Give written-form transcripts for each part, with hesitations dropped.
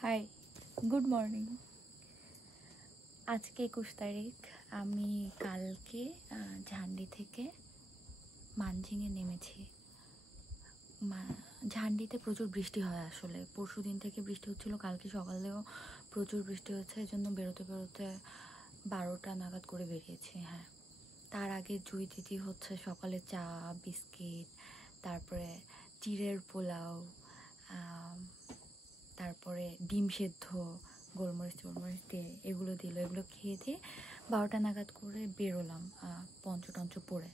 High, good morning. আজকে 21 তারিখ। আমি কালকে ঝান্ডি থেকে মানঝিঙে নেমেছি। ঝান্ডিতে প্রচুর বৃষ্টি হয়, আসলে পরশু দিন থেকে বৃষ্টি হচ্ছিল, কালকে সকালেও প্রচুর বৃষ্টি হচ্ছে, এই জন্য বেরোতে 12টা নাগাদ করে বেরিয়েছি। হ্যাঁ, তার আগে জুই দিদি হচ্ছে সকালে চা বিস্কিট, তারপরে চিড়ের পোলাও, তারপরে ডিম সেদ্ধ গোলমরিচ টোলমরিচ দিয়ে এগুলো দিল, এগুলো খেয়ে দিয়ে 12টা নাগাদ করে বেরোলাম পঞ্চটঞ্চ পরে।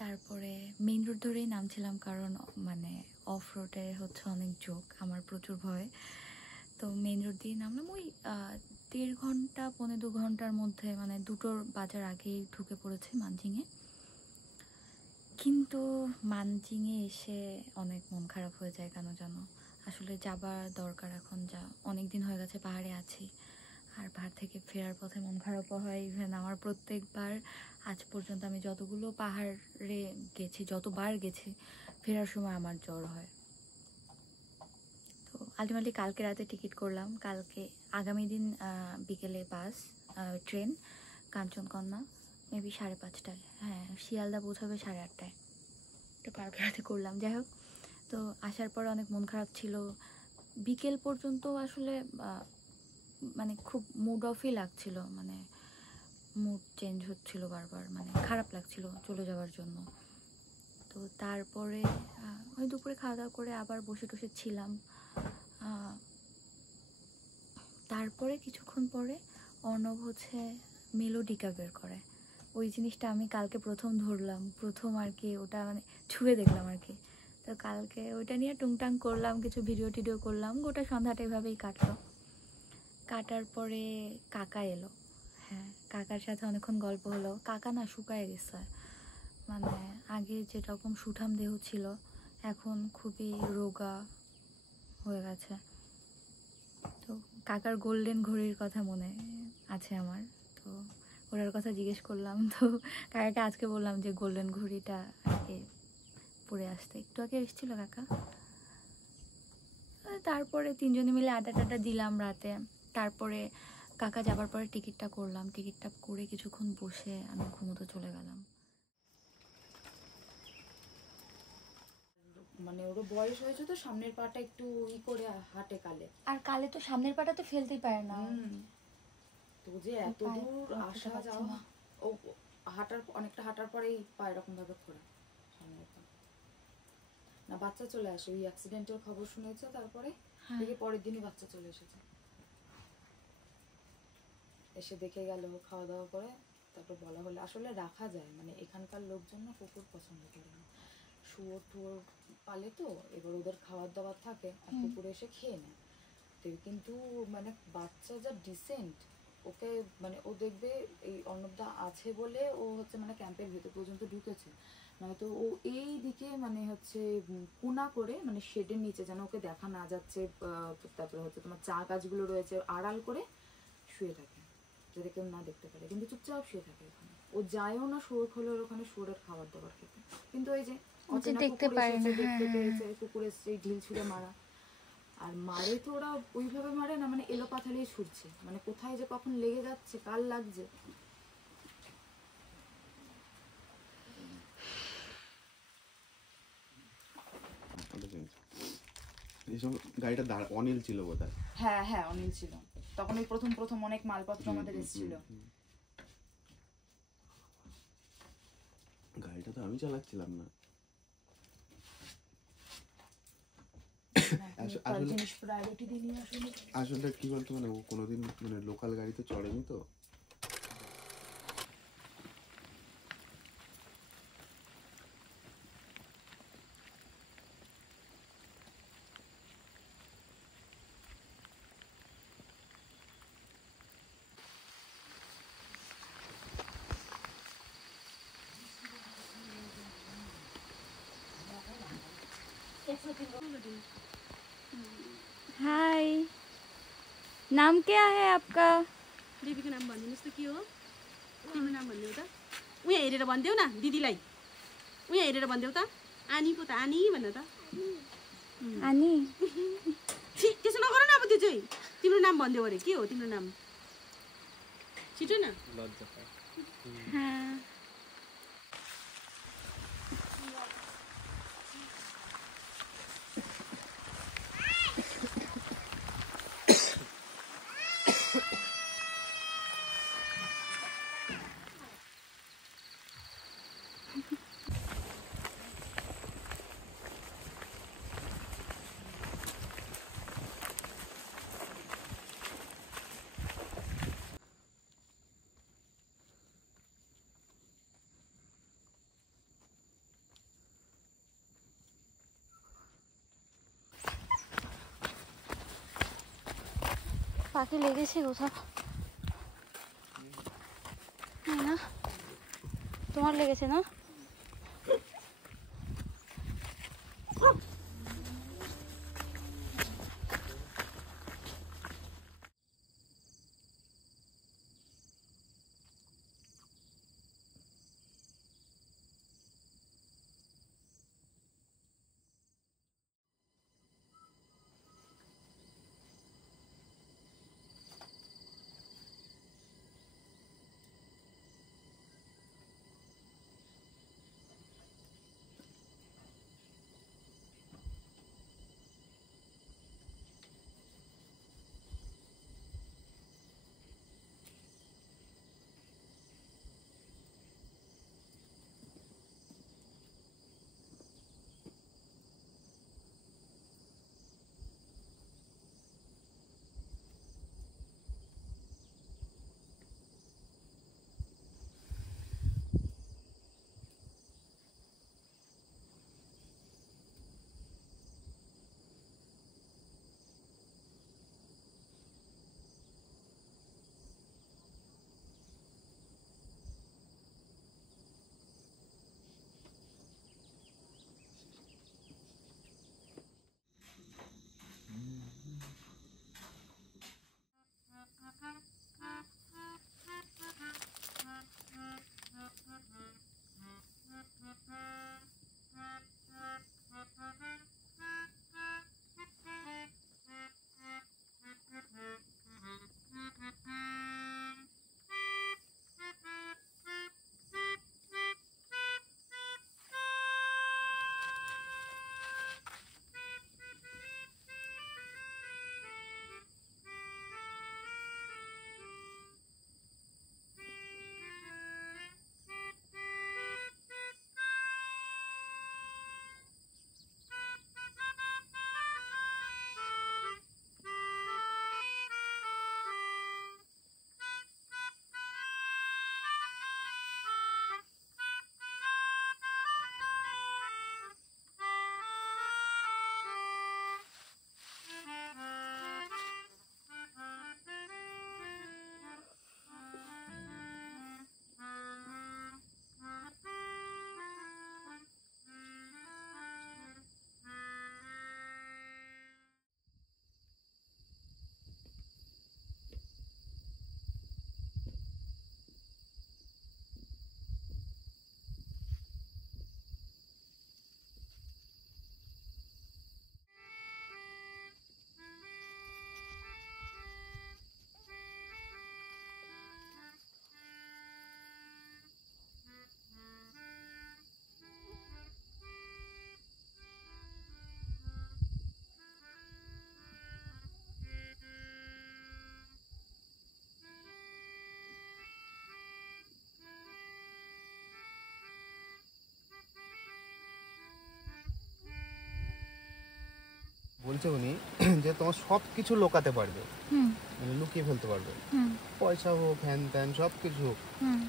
তারপরে মেইন রোড ধরেই নামছিলাম, কারণ মানে অফ রোডে হচ্ছে অনেক ঝোঁক, আমার প্রচুর ভয়। তো মেইন রোড দিয়ে নামলাম। ওই 1.5 ঘন্টা 1.5-2 ঘন্টার মধ্যে, মানে 2টোর বাজার আগেই ঢুকে পড়েছে মানঝিঙে। কিন্তু মানঝিঙে এসে অনেক মন খারাপ হয়ে যায় কেন জানো। আসলে যাবার দরকার, এখন যা অনেক দিন হয়ে গেছে পাহাড়ে আছি, আর পাহাড় থেকে ফেরার পথে মন খারাপও হয়। ইভেন আমার প্রত্যেকবার আজ পর্যন্ত আমি যতগুলো পাহাড়ে গেছি, যতবার গেছি, ফেরার সময় আমার জ্বর হয়। তো আলটিমেটলি কালকে রাতে টিকিট করলাম, কালকে আগামী দিন বিকেলে বাস ট্রেন কাঞ্চনকন্যা, মেবি 5:30টায়। হ্যাঁ, শিয়ালদা পৌঁছাবে 8:30টায়। তো কালকে রাতে করলাম। যাই হোক, তো আসার পরে অনেক মন খারাপ ছিল বিকেল পর্যন্ত। আসলে মানে খুব মুড অফই লাগছিল, মানে মুড চেঞ্জ হচ্ছিল বারবার, মানে খারাপ লাগছিল চলে যাওয়ার জন্য। তো তারপরে ওই দুপুরে খাওয়া দাওয়া করে আবার বসে টসে ছিলাম। তারপরে কিছুক্ষণ পরে অর্ণব হচ্ছে মেলোডিকা বের করে। ওই জিনিসটা আমি কালকে প্রথম ধরলাম, প্রথম আর কি, ওটা মানে ছুঁয়ে দেখলাম আর কি। তো কালকে ওইটা নিয়ে টুংটাং করলাম, কিছু ভিডিও টিডিও করলাম, গোটা সন্ধ্যাটা এভাবেই কাটলো। কাটার পরে কাকা এলো। হ্যাঁ, কাকার সাথে অনেকক্ষণ গল্প হলো। কাকা না শুকায় গেছে, মানে আগে যেরকম সুঠাম দেহ ছিল এখন খুবই রোগা হয়ে গেছে। তো কাকার গোল্ডেন ঘড়ির কথা মনে আছে আমার, তো ওটার কথা জিজ্ঞেস করলাম। তো কাকাকে আজকে বললাম যে গোল্ডেন ঘড়িটা আজকে পরে আসতে। একটু আগে এসেছিল কাকা। তারপরে তিনজনে মিলে আড্ডা টাড্ডা দিলাম রাতে। তারপরে কাকা যাবার পরে টিকিটটা করলাম, টিকিটটা করে কিছুক্ষণ বসে আমি ঘুমোতে চলে গেলাম। মানে ওর বয়স হয়েছে তো সামনের পাটা একটু ই করে হাঁটে কালে, আর কালে তো সামনের পাটা তো ফেলতেই পারে না। তো যে এত দূর আসা যাওয়া, ও হাঁটার অনেকটা হাঁটার পরেই পা এরকম ভাবে খোঁড়া সামনের পা। না বাচ্চা চলে আসে, ওই অ্যাক্সিডেন্টের খবর শুনেছে, তারপরে দেখে পরের দিনই বাচ্চা চলে এসেছে। এসে দেখে গেল, খাওয়া দাওয়া করে তারপর বলা হলো আসলে রাখা যায়, মানে এখানকার লোকজন না কুকুর পছন্দ করে না। শুয়োর টুয়োর পালে তো, এবার ওদের খাবার দাবার থাকে আর কুকুর এসে খেয়ে নেয়। তো কিন্তু মানে বাচ্চা যা ডিসেন্ট, ওকে মানে ও দেখবে এই অর্ণবদা আছে বলে ও হচ্ছে মানে ক্যাম্পের ভেতর পর্যন্ত ঢুকেছে, নয়তো ও এই দিকে মানে হচ্ছে কোনা করে, মানে শেডের নিচে যেন ওকে দেখা না যাচ্ছে, তারপরে হচ্ছে তোমার চা গাছগুলো রয়েছে আড়াল করে শুয়ে থাকে যাতে কেউ না দেখতে পারে, কিন্তু চুপচাপ শুয়ে থাকে ওখানে। ও যায়ও না শুয়োর খোলের ওখানে শুয়োরের খাবার দাবার খেতে, কিন্তু ওই যে দেখতে পারে না, দেখতে পেয়েছে কুকুর এসছে, ঢিল ছুঁড়ে মারা। আর মারে তো ওরা ওইভাবে মারে না, মানে এলো পাথালিয়ে ছুটছে, মানে কোথায় যে কখন লেগে যাচ্ছে, কাল লাগছে। গাড়িটা অনিল ছিল বোধহয়। হ্যাঁ হ্যাঁ, অনিল ছিল তখন, ওই প্রথম প্রথম অনেক মালপত্র আমাদের এসেছিল। গাড়িটা তো আমি চালাচ্ছিলাম না। আসলে কি বলতো, মানে ও কোনোদিন মানে লোকাল গাড়িতে চড়েনি তো। हाय, नाम क्या है आपका? दिदीको नाम भनिदिनुहोस् त के हो? तिम्रो नाम भनिदेऊ त। उहाँ हेरेर भनिदेऊ न दिदीलाई, उहाँ हेरेर भनिदेऊ त। आनी पो त, आनी भन त। आनी। छि दाजु तिम्रो नाम भन्दियो अरे के हो तिम्रो नाम छिटो न लज्जा पाए হ্যাঁ পাখি লেগেছে কোথাও না তোমার লেগেছে না বলছে উনি যে তোমার সব কিছু লোকাতে পারবে, হুম মানে লুকিয়ে ফেলতে পারবে, হুম পয়সা হোক হ্যান ত্যান সব কিছু হোক হুম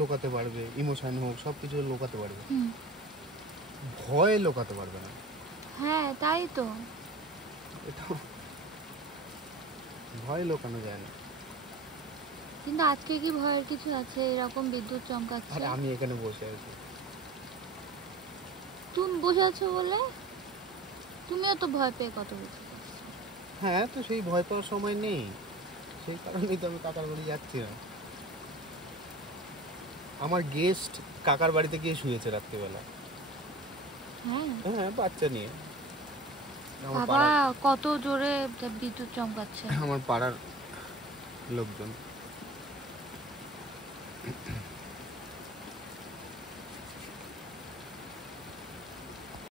লোকাতে পারবে, ইমোশন হোক সব কিছু লোকাতে পারবে, হুম ভয় লোকাতে পারবে না। হ্যাঁ তাই তো এটা ভয় লোকানো যায় না। কিন্তু আজকে কি ভয়ের কিছু আছে? এরকম বিদ্যুৎ চমকাচ্ছে, আরে আমি এখানে বসে আছি, তুমি বসে আছো বলে তুমিও তো ভয় পেয়ে কত কিছু। হ্যাঁ তো সেই ভয় পাওয়ার সময় নেই, সেই কারণেই তো আমি কাকার বাড়ি যাচ্ছি না। আমার গেস্ট কাকার বাড়িতে গিয়ে শুয়েছে রাত্রিবেলা, হ্যাঁ হ্যাঁ বাচ্চা নিয়ে। আমার বাবা পাড়ার কত জোরে বিদ্যুৎ চমকাচ্ছে? আমার পাড়ার লোকজন।